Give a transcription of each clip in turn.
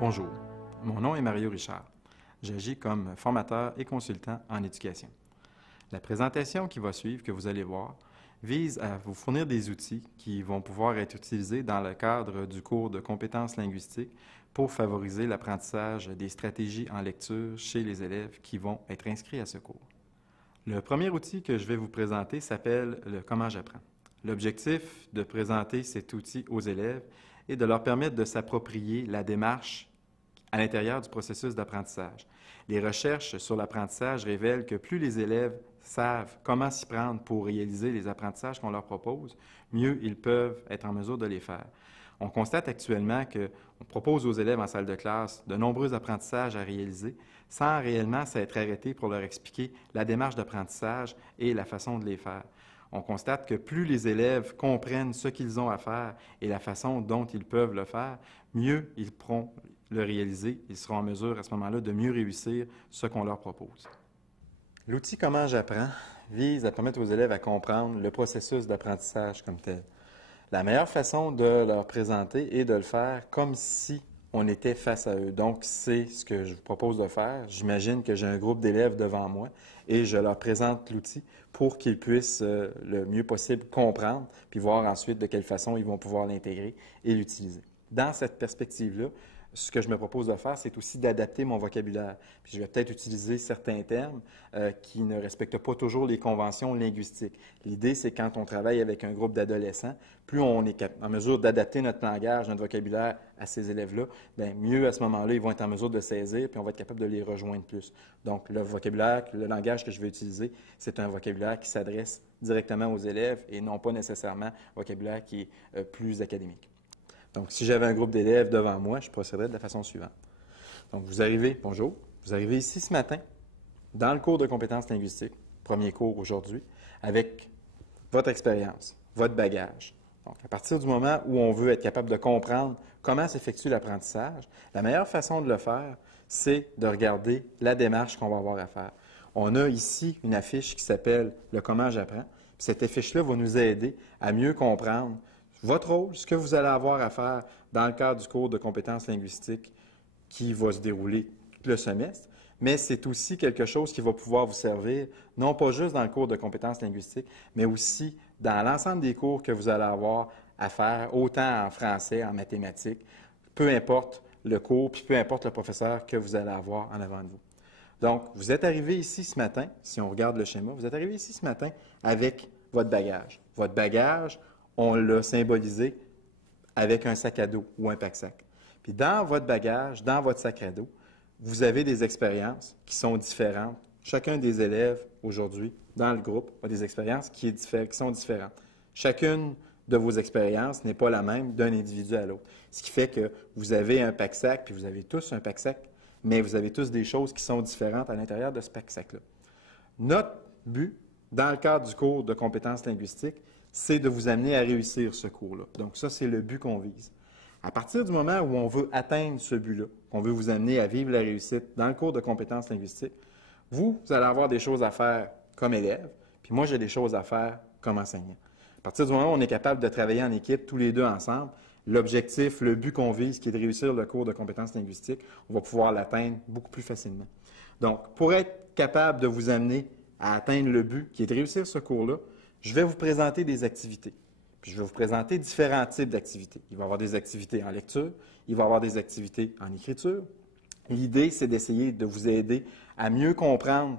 Bonjour, mon nom est Mario Richard. J'agis comme formateur et consultant en éducation. La présentation qui va suivre, que vous allez voir, vise à vous fournir des outils qui vont pouvoir être utilisés dans le cadre du cours de compétences linguistiques pour favoriser l'apprentissage des stratégies en lecture chez les élèves qui vont être inscrits à ce cours. Le premier outil que je vais vous présenter s'appelle le Comment j'apprends. L'objectif de présenter cet outil aux élèves est de leur permettre de s'approprier la démarche à l'intérieur du processus d'apprentissage. Les recherches sur l'apprentissage révèlent que plus les élèves savent comment s'y prendre pour réaliser les apprentissages qu'on leur propose, mieux ils peuvent être en mesure de les faire. On constate actuellement qu'on propose aux élèves en salle de classe de nombreux apprentissages à réaliser sans réellement s'être arrêté pour leur expliquer la démarche d'apprentissage et la façon de les faire. On constate que plus les élèves comprennent ce qu'ils ont à faire et la façon dont ils peuvent le faire, mieux ils pourront le réaliser. Ils seront en mesure à ce moment-là de mieux réussir ce qu'on leur propose. L'outil Comment j'apprends vise à permettre aux élèves à comprendre le processus d'apprentissage comme tel. La meilleure façon de leur présenter est de le faire comme si on était face à eux. Donc, c'est ce que je vous propose de faire. J'imagine que j'ai un groupe d'élèves devant moi et je leur présente l'outil pour qu'ils puissent le mieux possible comprendre, puis voir ensuite de quelle façon ils vont pouvoir l'intégrer et l'utiliser. Dans cette perspective-là, ce que je me propose de faire, c'est aussi d'adapter mon vocabulaire. Puis je vais peut-être utiliser certains termes qui ne respectent pas toujours les conventions linguistiques. L'idée, c'est quand on travaille avec un groupe d'adolescents, plus on est en mesure d'adapter notre langage, notre vocabulaire à ces élèves-là, bien mieux à ce moment-là, ils vont être en mesure de saisir, puis on va être capable de les rejoindre plus. Donc, le vocabulaire, le langage que je vais utiliser, c'est un vocabulaire qui s'adresse directement aux élèves et non pas nécessairement un vocabulaire qui est plus académique. Donc, si j'avais un groupe d'élèves devant moi, je procéderais de la façon suivante. Donc, bonjour, vous arrivez ici ce matin, dans le cours de compétences linguistiques, premier cours aujourd'hui, avec votre expérience, votre bagage. Donc, à partir du moment où on veut être capable de comprendre comment s'effectue l'apprentissage, la meilleure façon de le faire, c'est de regarder la démarche qu'on va avoir à faire. On a ici une affiche qui s'appelle le Comment j'apprends. Puis cette affiche-là va nous aider à mieux comprendre votre rôle, ce que vous allez avoir à faire dans le cadre du cours de compétences linguistiques qui va se dérouler tout le semestre, mais c'est aussi quelque chose qui va pouvoir vous servir, non pas juste dans le cours de compétences linguistiques, mais aussi dans l'ensemble des cours que vous allez avoir à faire, autant en français, en mathématiques, peu importe le cours, puis peu importe le professeur que vous allez avoir en avant de vous. Donc, vous êtes arrivé ici ce matin, si on regarde le schéma, vous êtes arrivé ici ce matin avec votre bagage. Votre bagage, on l'a symbolisé avec un sac à dos ou un pack-sac. Puis dans votre bagage, dans votre sac à dos, vous avez des expériences qui sont différentes. Chacun des élèves aujourd'hui dans le groupe a des expériences qui sont différentes. Chacune de vos expériences n'est pas la même d'un individu à l'autre. Ce qui fait que vous avez un pack-sac, puis vous avez tous un pack-sac, mais vous avez tous des choses qui sont différentes à l'intérieur de ce pack-sac-là. Notre but, dans le cadre du cours de compétences linguistiques, c'est de vous amener à réussir ce cours-là. Donc ça, c'est le but qu'on vise. À partir du moment où on veut atteindre ce but-là, qu'on veut vous amener à vivre la réussite dans le cours de compétences linguistiques, vous allez avoir des choses à faire comme élève, puis moi, j'ai des choses à faire comme enseignant. À partir du moment où on est capable de travailler en équipe, tous les deux ensemble, l'objectif, le but qu'on vise, qui est de réussir le cours de compétences linguistiques, on va pouvoir l'atteindre beaucoup plus facilement. Donc, pour être capable de vous amener à atteindre le but, qui est de réussir ce cours-là, je vais vous présenter des activités. Puis je vais vous présenter différents types d'activités. Il va y avoir des activités en lecture, il va y avoir des activités en écriture. L'idée, c'est d'essayer de vous aider à mieux comprendre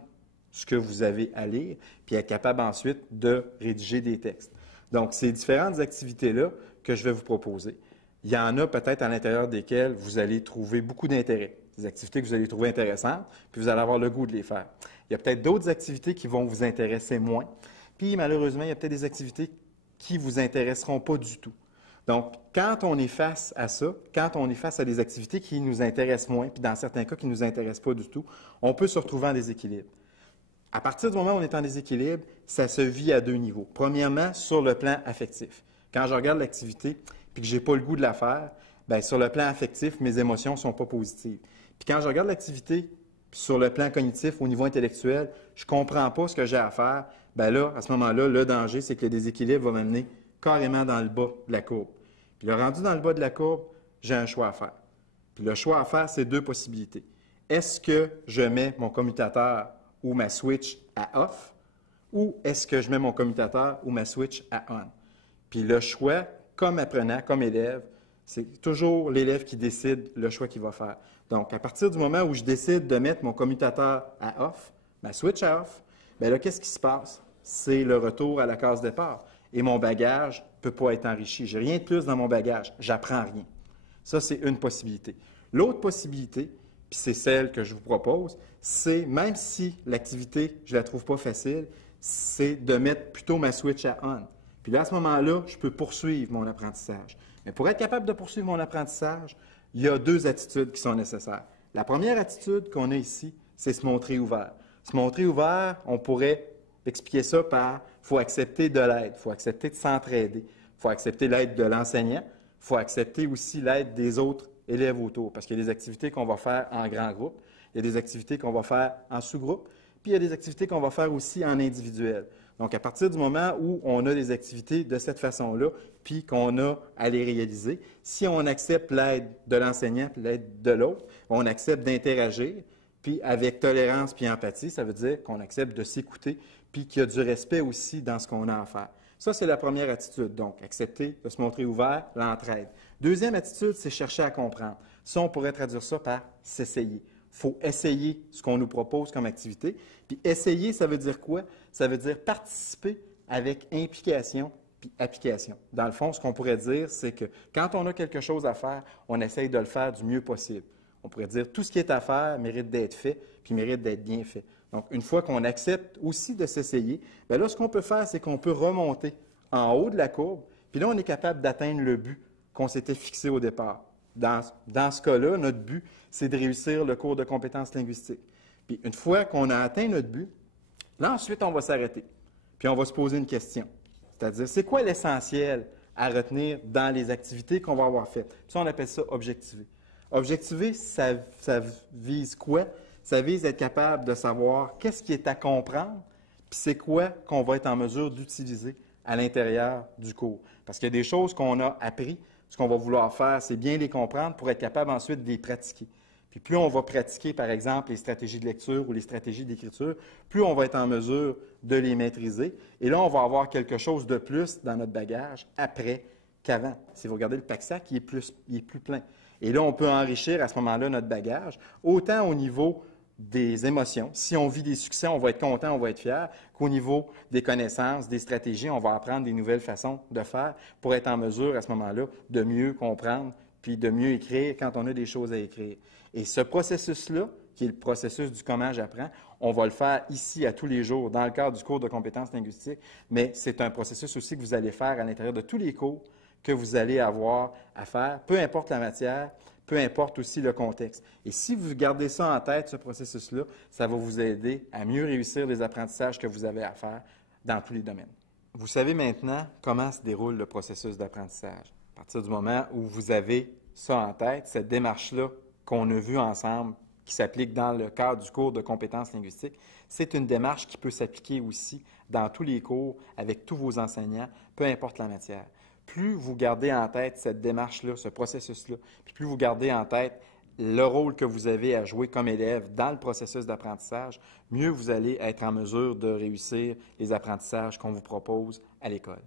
ce que vous avez à lire, puis être capable ensuite de rédiger des textes. Donc, ces différentes activités-là que je vais vous proposer, il y en a peut-être à l'intérieur desquelles vous allez trouver beaucoup d'intérêt. Des activités que vous allez trouver intéressantes, puis vous allez avoir le goût de les faire. Il y a peut-être d'autres activités qui vont vous intéresser moins. Puis, malheureusement, il y a peut-être des activités qui ne vous intéresseront pas du tout. Donc, quand on est face à ça, quand on est face à des activités qui nous intéressent moins, puis dans certains cas qui ne nous intéressent pas du tout, on peut se retrouver en déséquilibre. À partir du moment où on est en déséquilibre, ça se vit à deux niveaux. Premièrement, sur le plan affectif. Quand je regarde l'activité puis que je n'ai pas le goût de la faire, bien, sur le plan affectif, mes émotions ne sont pas positives. Puis quand je regarde l'activité sur le plan cognitif, au niveau intellectuel, je ne comprends pas ce que j'ai à faire, bien là, à ce moment-là, le danger, c'est que le déséquilibre va m'amener carrément dans le bas de la courbe. Puis le rendu dans le bas de la courbe, j'ai un choix à faire. Puis le choix à faire, c'est deux possibilités. Est-ce que je mets mon commutateur ou ma switch à off ou est-ce que je mets mon commutateur ou ma switch à on? Puis le choix, comme apprenant, comme élève, c'est toujours l'élève qui décide le choix qu'il va faire. Donc, à partir du moment où je décide de mettre mon commutateur à off, ma switch à off, bien là, qu'est-ce qui se passe? C'est le retour à la case départ. Et mon bagage ne peut pas être enrichi. Je n'ai rien de plus dans mon bagage. J'apprends rien. Ça, c'est une possibilité. L'autre possibilité, puis c'est celle que je vous propose, c'est, même si l'activité, je ne la trouve pas facile, c'est de mettre plutôt ma switch à on. Puis là, à ce moment-là, je peux poursuivre mon apprentissage. Mais pour être capable de poursuivre mon apprentissage, il y a deux attitudes qui sont nécessaires. La première attitude qu'on a ici, c'est se montrer ouvert. Se montrer ouvert, on pourrait expliquer ça par il faut accepter de l'aide, il faut accepter de s'entraider, il faut accepter l'aide de l'enseignant, il faut accepter aussi l'aide des autres élèves autour, parce qu'il y a des activités qu'on va faire en grand groupe, il y a des activités qu'on va faire en sous-groupe, puis il y a des activités qu'on va faire aussi en individuel. Donc, à partir du moment où on a des activités de cette façon-là, puis qu'on a à les réaliser, si on accepte l'aide de l'enseignant puis l'aide de l'autre, on accepte d'interagir, puis avec tolérance puis empathie, ça veut dire qu'on accepte de s'écouter, puis qu'il y a du respect aussi dans ce qu'on a à faire. Ça, c'est la première attitude. Donc, accepter de se montrer ouvert, l'entraide. Deuxième attitude, c'est chercher à comprendre. Ça, on pourrait traduire ça par s'essayer. Il faut essayer ce qu'on nous propose comme activité. Puis essayer, ça veut dire quoi? Ça veut dire participer avec implication puis application. Dans le fond, ce qu'on pourrait dire, c'est que quand on a quelque chose à faire, on essaye de le faire du mieux possible. On pourrait dire tout ce qui est à faire mérite d'être fait puis mérite d'être bien fait. Donc, une fois qu'on accepte aussi de s'essayer, bien là, ce qu'on peut faire, c'est qu'on peut remonter en haut de la courbe, puis là, on est capable d'atteindre le but qu'on s'était fixé au départ. Dans ce cas-là, notre but, c'est de réussir le cours de compétences linguistiques. Puis une fois qu'on a atteint notre but, là, ensuite, on va s'arrêter. Puis on va se poser une question. C'est-à-dire, c'est quoi l'essentiel à retenir dans les activités qu'on va avoir faites? Puis ça, on appelle ça objectiver. Objectiver, ça vise quoi? Ça vise à être capable de savoir qu'est-ce qui est à comprendre, puis c'est quoi qu'on va être en mesure d'utiliser à l'intérieur du cours. Parce qu'il y a des choses qu'on a appris, ce qu'on va vouloir faire, c'est bien les comprendre pour être capable ensuite de les pratiquer. Puis plus on va pratiquer, par exemple, les stratégies de lecture ou les stratégies d'écriture, plus on va être en mesure de les maîtriser. Et là, on va avoir quelque chose de plus dans notre bagage après qu'avant. Si vous regardez le pack-sac, il est plus plein. Et là, on peut enrichir à ce moment-là notre bagage, autant au niveau des émotions. Si on vit des succès, on va être content, on va être fier, qu'au niveau des connaissances, des stratégies, on va apprendre des nouvelles façons de faire pour être en mesure, à ce moment-là, de mieux comprendre puis de mieux écrire quand on a des choses à écrire. Et ce processus-là, qui est le processus du comment j'apprends, on va le faire ici à tous les jours dans le cadre du cours de compétences linguistiques, mais c'est un processus aussi que vous allez faire à l'intérieur de tous les cours que vous allez avoir à faire, peu importe la matière, peu importe aussi le contexte. Et si vous gardez ça en tête, ce processus-là, ça va vous aider à mieux réussir les apprentissages que vous avez à faire dans tous les domaines. Vous savez maintenant comment se déroule le processus d'apprentissage. À partir du moment où vous avez ça en tête, cette démarche-là qu'on a vue ensemble, qui s'applique dans le cadre du cours de compétences linguistiques, c'est une démarche qui peut s'appliquer aussi dans tous les cours avec tous vos enseignants, peu importe la matière. Plus vous gardez en tête cette démarche-là, ce processus-là, puis plus vous gardez en tête le rôle que vous avez à jouer comme élève dans le processus d'apprentissage, mieux vous allez être en mesure de réussir les apprentissages qu'on vous propose à l'école.